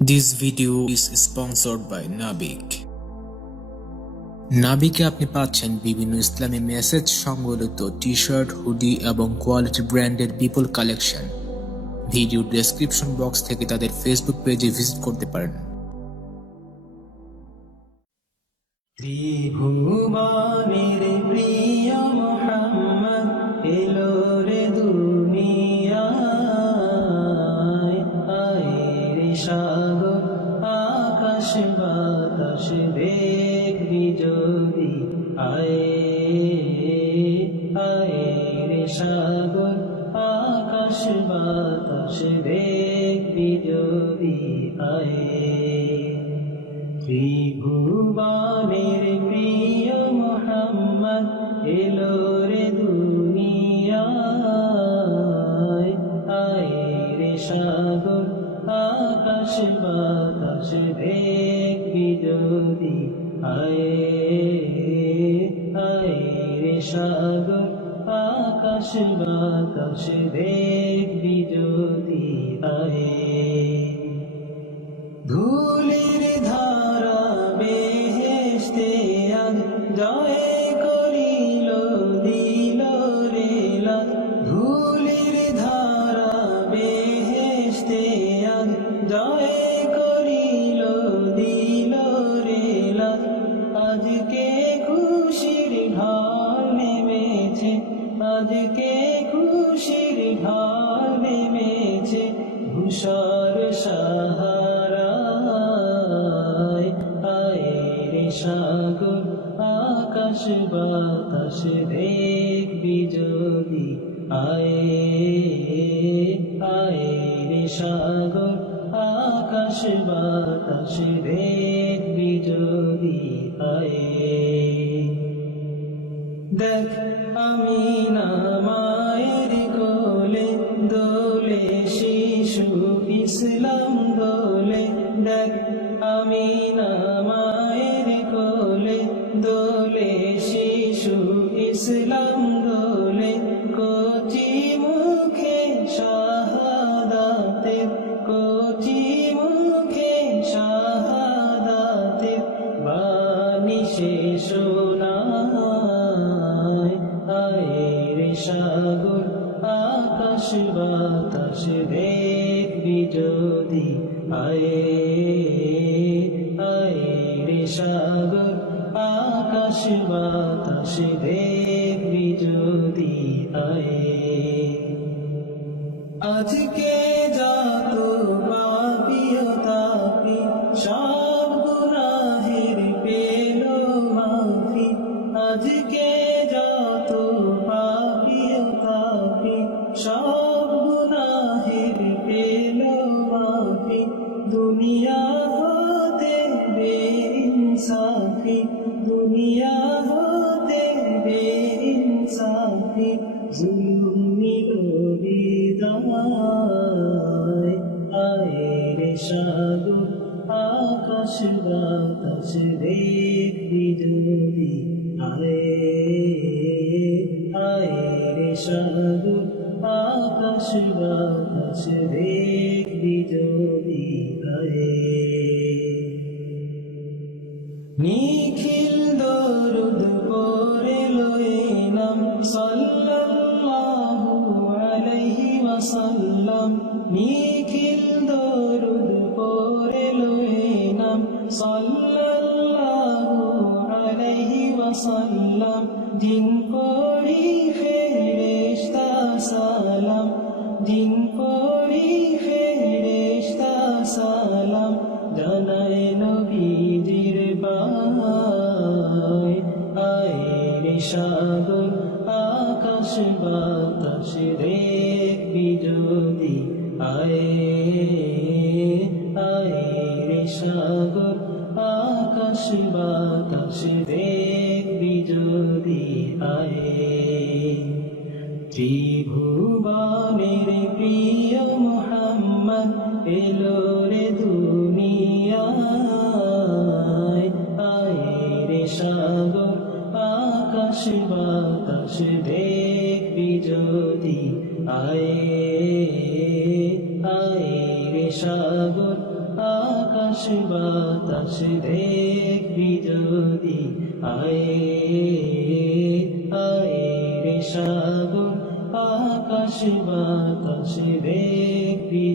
This video is sponsored by Nabik. নাবিকে আপনি পাচ্ছেন বিভিন্ন ইসলামী মেসেজ সংবলিত টি-শার্ট, হুডি এবং কোয়ালিটি ব্র্যান্ডের বিপুল কালেকশন। ভিডিও ডেসক্রিপশন বক্স থেকে তাদের ফেসবুক পেজে ভিজিট করতে পারেন। ত্রিভুবনের প্রিয় মুহাম্মদ এলো রে দুনিয়ায়, আয় রে সাগর আকাশ বাতাস দেখবি যদি, আয় আয় রে সাগর আকাশ বাতাস দেখবি যদি, আয় ত্রিভুবনের প্রিয় মুহাম্মদ এলো রে দুনিয়ায়, আয় রে সাগর আকাশ বাতাস দেখবি যদি, আয় আয় রে সাগর আকাশ বাতাস দেখবি যদি, আয় ধুলির ধারা বেহেশতে আজ জয় করিল দিল রে লাল, ধুলির ধারা বেহেশতে আজ জয় করিল দিল রে লাল, আজকে খুশির ঢাল নেমেছে, আজকে খুশির ঢাল নেমেছে ধূসর সাহারায়, আয় রে সাগর আকাশ বাতাস দেখবি যদি, আয় আয় রে সাগর আকাশ বাতাস দেখবি যদি, আয় দেখ আমিনা মায়ের কোলে দোলে শিশু ইসলাম দোলে, দেখ আমিনা মায়ের কোলে দোলে শিশু ইসলাম দোলে, কচি মুখে শাহাদাতে, কচি মুখে শাহাদাতে বাণী সে শোনায়, আয় রে সাগর আকাশ বাতাস দেখবি যদি, আয় আয় রে সাগর আকাশ বাতাস দেখবি যদি, আয় আজকে যত পাপী ও তাপী সব গুনাহের পেল মাফি, আজকে যত পাপী ও তাপী সব গুনাহের পেল মাফি, দুনিয়া হতে বেইনসাফি, দুনিয়া হতে বেইনসাফি জুলুম নিল বিদায়, আয় রে সাগর আকাশ বাতাস দেখবি যদি, আয় আয় রে সাগর আকাশ বাতাস দেখবি যদি, আয় নিখিল দরুদ পড়ে লয়ে নাম সাল্লাল্লাহু আলাইহি ওয়াসাল্লাম, নিখিল দরুদ পড়ে লয়ে নাম সাল্লাল্লাহু আলাইহি ওয়াসাল্লাম, দিন পড়ি ফেরেশতা সালাম, দিন পড়ি ফেরেশতা সালাম, জানায় নবীজির বায়, আয় রে সাগর আকাশ বাতাস দেখবি যদি, আয় আয় রে সাগর আকাশ বাতাস দেখবি যদি, আয় ত্রিভুবনের প্রিয় মুহাম্মদ এলো রে দুনিয়ায়, আয় রে সাগর আকাশ বাতাস দেখবি যদি, আয় আয় রে সাগর আকাশ বাতাস দেখবি যদি আয়ে আয়ে রে সাগর আকাশ বাতাস দেখবি